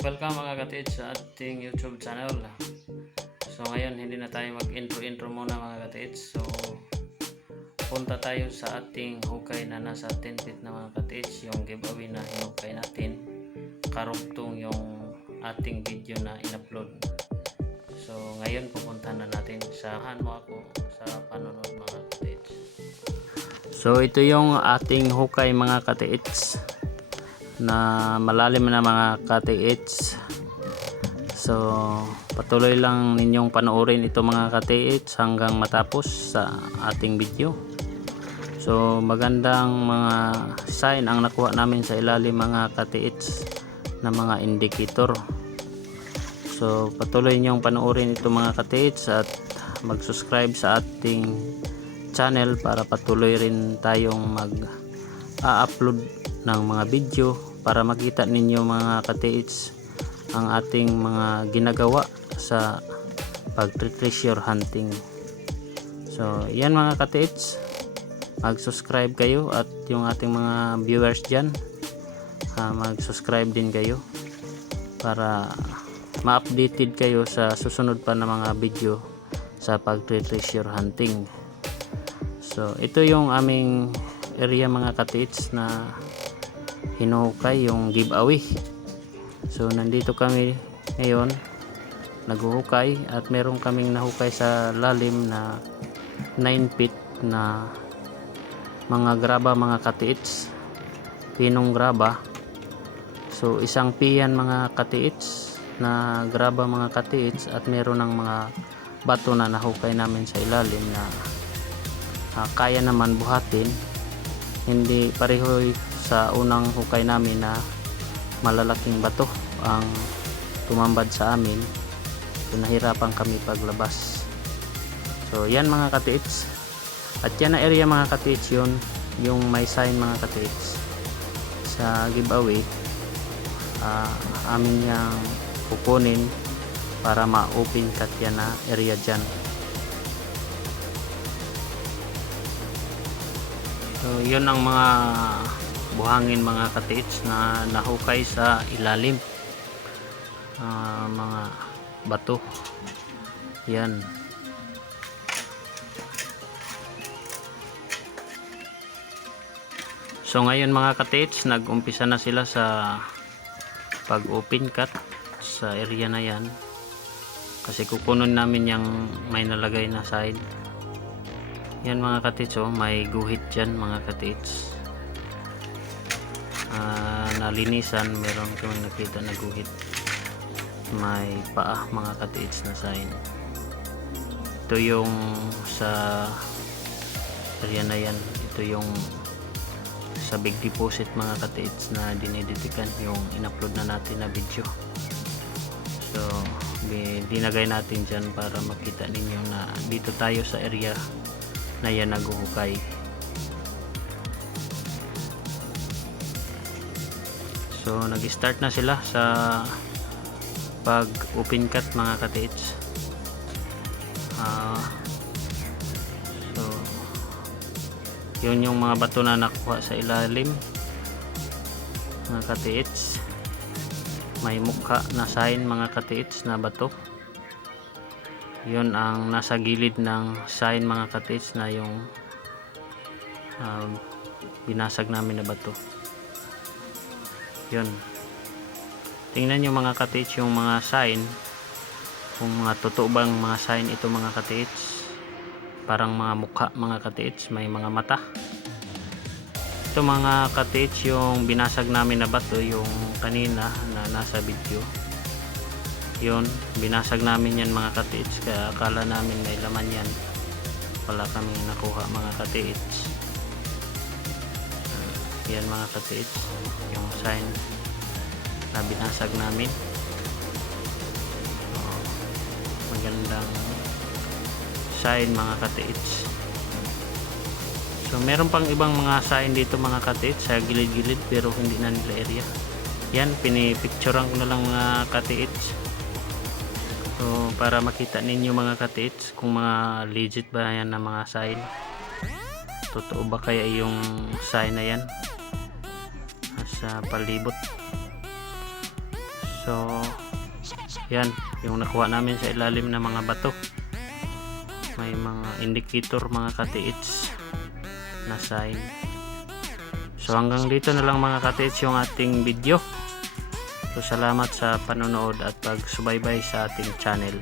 Welcome mga katid sa ating YouTube channel. So ngayon hindi na tayo mag-intro muna mga katid. So punta tayo sa ating hukay na nasa 10 feet na mga katid. Yung giveaway na hinukay natin. Karugtong yung ating video na in-upload. So ngayon pupunta na natin. Samahan mo ako sa panonood mga katid. So ito yung ating hukay mga katid na malalim na mga KTH. So patuloy lang ninyong panoorin ito mga KTH hanggang matapos sa ating video. So magandang mga sign ang nakuha namin sa ilalim mga KTH na mga indicator. So patuloy ninyong panoorin ito mga KTH at mag-subscribe sa ating channel para patuloy rin tayong mag-upload ng mga video para makita ninyo mga KTH ang ating mga ginagawa sa pag-treasure hunting. So yan mga KTH, mag-subscribe kayo at yung ating mga viewers dyan, mag-subscribe din kayo para ma-updated kayo sa susunod pa na mga video sa pag-treasure hunting. So ito yung aming area mga KTH na hinukay yung giveaway. So nandito kami ngayon naghuhukay at meron kaming nahukay sa lalim na 9 feet na mga graba mga KTH, pinong graba. So isang piyan mga KTH na graba mga KTH at meron ng mga bato na nahukay namin sa ilalim na kaya naman buhatin. Hindi pareho sa unang hukay namin na malalaking bato ang tumambad sa amin. So nahirapan kami paglabas. So yan mga KTH, at yan na area mga KTH, yun yung may sign mga KTH sa giveaway. Amin yang kukunin para ma-open cut yan na area dyan. So yun ang mga buhangin mga KTH na nahukay sa ilalim, mga bato yan. So ngayon mga KTH, nag-umpisa na sila sa pag-open cut sa area na yan kasi kukunin namin yung may nalagay na side. Yan mga KTH, may guhit dyan mga KTH. Nalinisan, meron kami nakita na guhit, may paa mga KTH na sign. Ito yung sa area na yan, ito yung sa big deposit mga KTH na diniditikan yung in-upload na natin na video. So dinagay natin dyan para makita ninyo na dito tayo sa area na yan naghuhukay. So nag-start na sila sa pag open cut mga KTH. So yun yung mga bato na nakuha sa ilalim mga KTH. May mukha na sign mga KTH na bato. Yun ang nasa gilid ng sign mga KTH na yung binasag namin na bato. Yun, tingnan nyo mga KTH yung mga sign, kung mga totoo bang mga sign ito mga KTH. Parang mga mukha mga KTH, may mga mata. Ito mga KTH yung binasag namin na bato, yung kanina na nasa video. Yun, binasag namin yan mga KTH, kaya akala namin may laman yan, wala kami nakuha mga KTH. Yan mga KTH yung sign na binasag namin. Magandang sign mga KTH. So meron pang ibang mga sign dito mga KTH sa gilid-gilid pero hindi na nila area. Yan, pinipicturean ko na lang mga KTH. So para makita ninyo mga KTH kung mga legit ba yan na mga sign. Totoo ba kaya yung sign na yan sa palibot. So yan yung nakuha namin sa ilalim ng mga bato. May mga indicator mga katiits na sign. So hanggang dito na lang mga katiits yung ating video. So salamat sa panonood at pagsubaybay sa ating channel.